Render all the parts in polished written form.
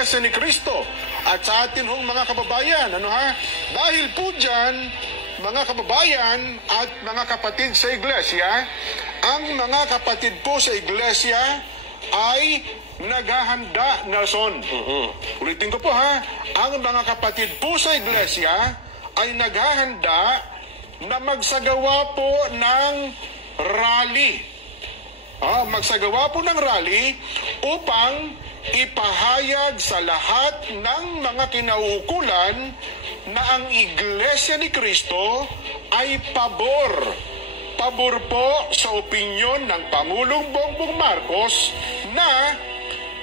ni Kristo at sa atin hong mga kababayan. Dahil po dyan, mga kababayan at mga kapatid sa iglesia, ang mga kapatid po sa iglesia ay naghahanda, Nelson. Ulitin ko po ang mga kapatid po sa iglesia ay naghahanda na magsagawa po ng rally. Magsagawa po ng rally upang ipahayag sa lahat ng mga kinauukulan na ang Iglesia ni Kristo ay pabor po sa opinyon ng Pangulong Bongbong Marcos na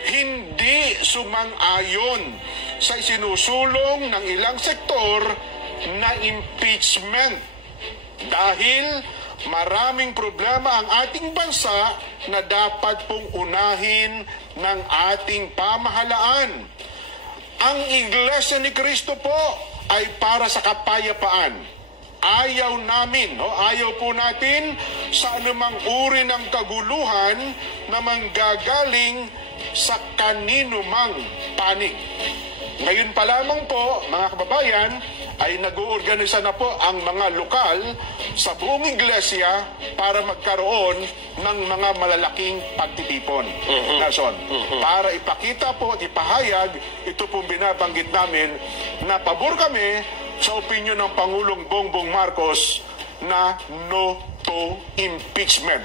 hindi sumang-ayon sa isinusulong ng ilang sektor na impeachment dahil maraming problema ang ating bansa na dapat pong unahin ng ating pamahalaan. Ang Iglesia ni Kristo po ay para sa kapayapaan. Ayaw po natin sa anumang uri ng kaguluhan na manggagaling sa kanino mang panig. Ngayon pa lamang po, mga kababayan, ay nag-uorganisa na po ang mga lokal sa buong iglesia para magkaroon ng mga malalaking pagtitipon. Nason, para ipakita po at ipahayag, ito pong binabanggit namin na pabor kami sa opinyon ng Pangulong Bongbong Marcos na no to impeachment.